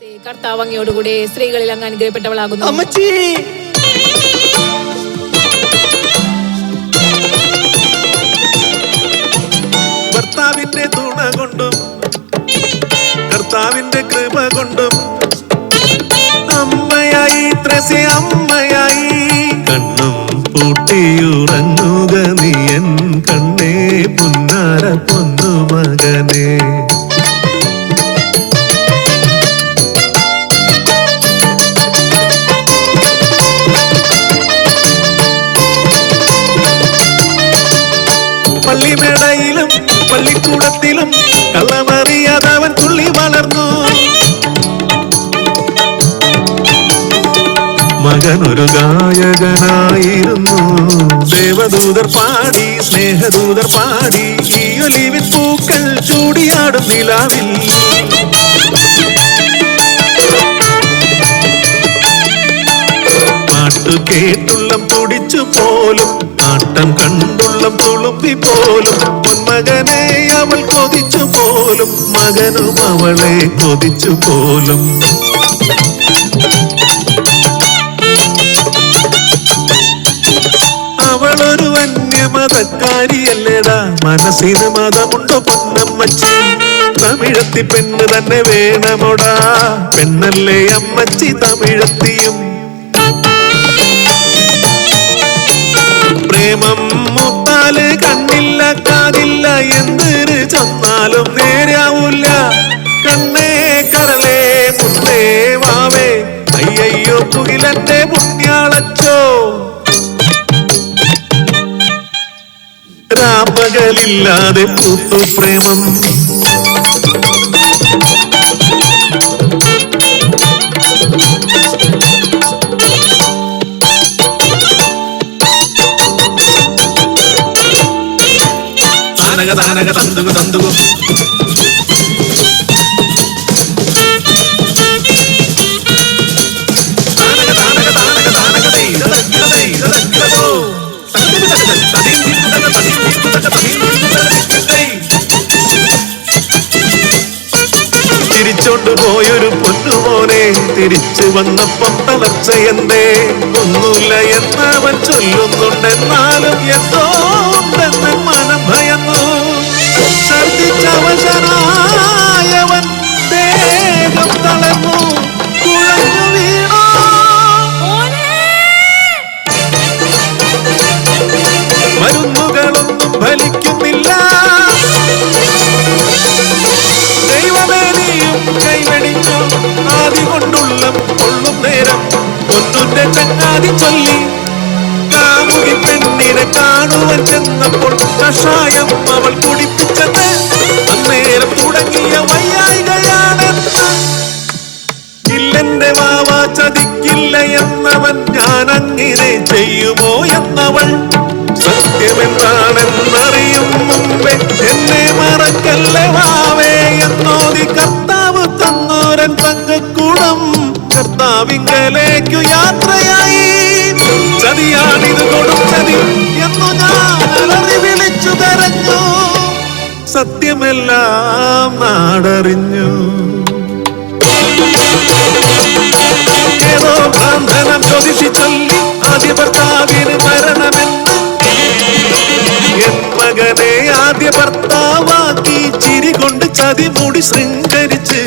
നമസ്തേ കർത്താവ് അങ്ങയോടുകൂടെ സ്ത്രീകളിൽ അങ്ങ് അനുഗ്രഹപ്പെട്ടവളാകുന്നു. അമ്മച്ചി പള്ളിക്കൂടത്തിലും കള്ളമറിയാതവൻ തുള്ളി വളർന്നു. മകനൊരു ഗായകനായിരുന്നു. ദേവദൂതർ പാടി സ്നേഹദൂതർ പാടി ഈ ഒലിവിൻ പൂക്കൾ ചൂടിയാടും നിലാവിൽ. പാട്ടു കേട്ടുള്ളം തുടിച്ചു പോലും ആട്ടം കണ്ടുള്ളം തുളുമ്പി പോലും പൊന്മകനെ അവൾ കൊതിച്ചു പോലും മകനും അവളെ കൊതിച്ചു പോലും. അവളൊരു വന്യമതക്കാരിയല്ലേടാ. മനസ്സിന് മതമുണ്ടോ പൊന്നമ്മച്ചി? തമിഴത്തി പെണ്ണ് തന്നെ വേണമോടാ. പെണ്ണല്ലേ അമ്മച്ചി തമിഴത്തിയും? പ്രേമം മുത്താൽ കണ്ണില്ല കാതില്ല എന്തിന് ചെന്നാലും നേരാവൂല്ല കണ്ണേ കരളേ മുത്തേ വാവേ അയ്യയ്യോ പുകിലന്റെ പുണ്യാളച്ചോ. രാപ്പകലില്ലാതെ പൂത്തു പ്രേമം. തടീം തകിട തിരിച്ചോണ്ട് പോയൊരു പൊന്നുമോനെ തിരിച്ചു വന്നപ്പം തളർച്ച ചങ്ങാതി ചൊല്ലി. കാമുകി പെണ്ണിനെ കാണുവാൻ ചെന്നപ്പോൾ കഷായം അവൾ കുടിപ്പിച്ചത്. അന്നേരം തുടങ്ങിയ വയ്യായികയാണെന്ന് സത്യമെല്ലാം നാടറിഞ്ഞു. ഏതോ ഭ്രാന്തനം ജ്യോതിഷി ആദ്യ ഭർത്താവിന് മരണമെന്ന്. മകനെ ആദ്യ ഭർത്താവാക്കി ചിരി കൊണ്ട് ചതിമുടി ശൃംഖരിച്ച്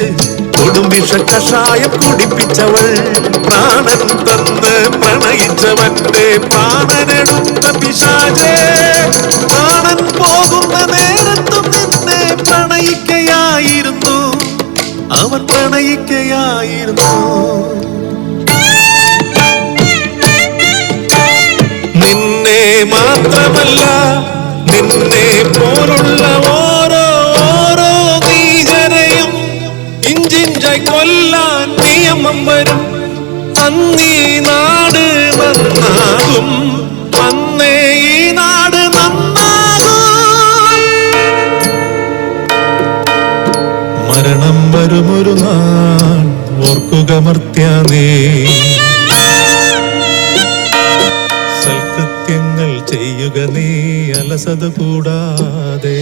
കൊടുമ്പിഷ കഷായം കുടിപ്പിച്ചവൾ പ്രാണൻ തന്ന് പ്രണയിച്ചവന്റെ പ്രാണനെടുത്ത പിശാചേ. അവൻ പ്രണയിക്കയായിരുന്നു. നിന്നെ മാത്രമല്ല നിന്നെ പോലുള്ള ഓരോ ഓരോ ഭീകരയും ഇഞ്ചിഞ്ചായി കൊല്ലാൻ നിയമം വരും. അന്നീ നാട് നന്നാകും. മാറുമൊരു നാൾ ഓർക്കുക മർത്യാനേ സൽകൃത്യങ്ങൾ ചെയ്യുക നീ അലസത കൂടാതെ.